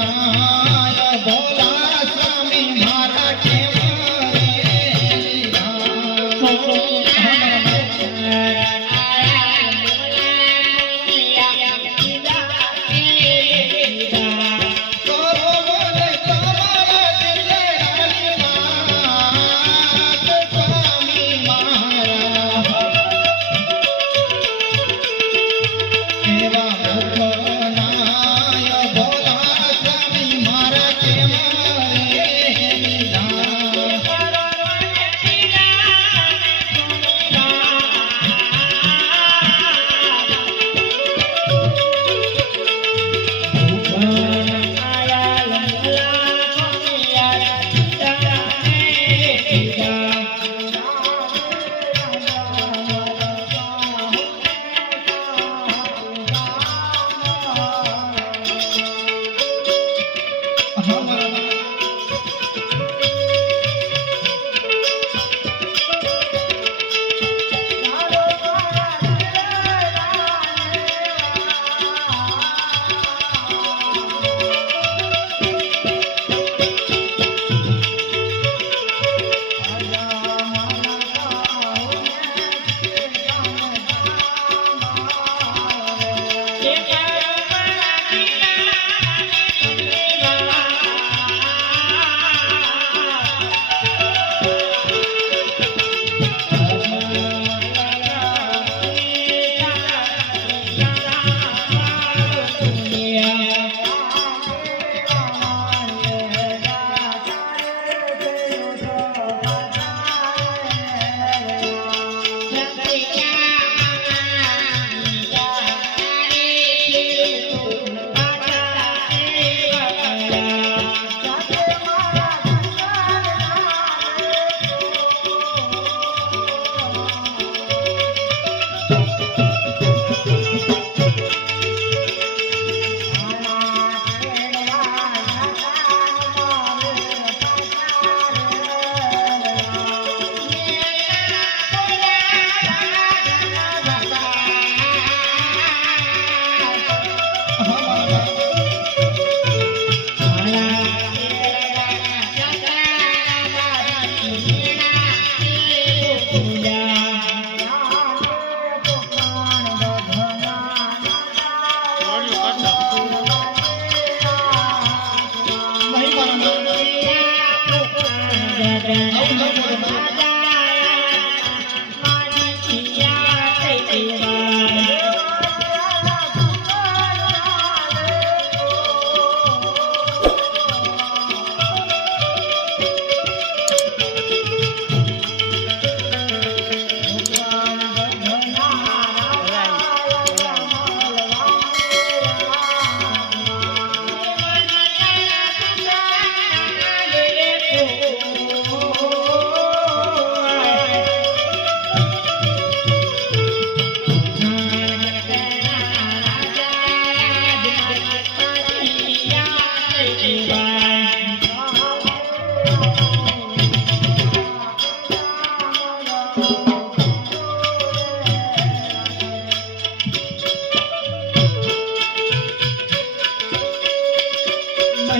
Allah.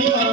नहीं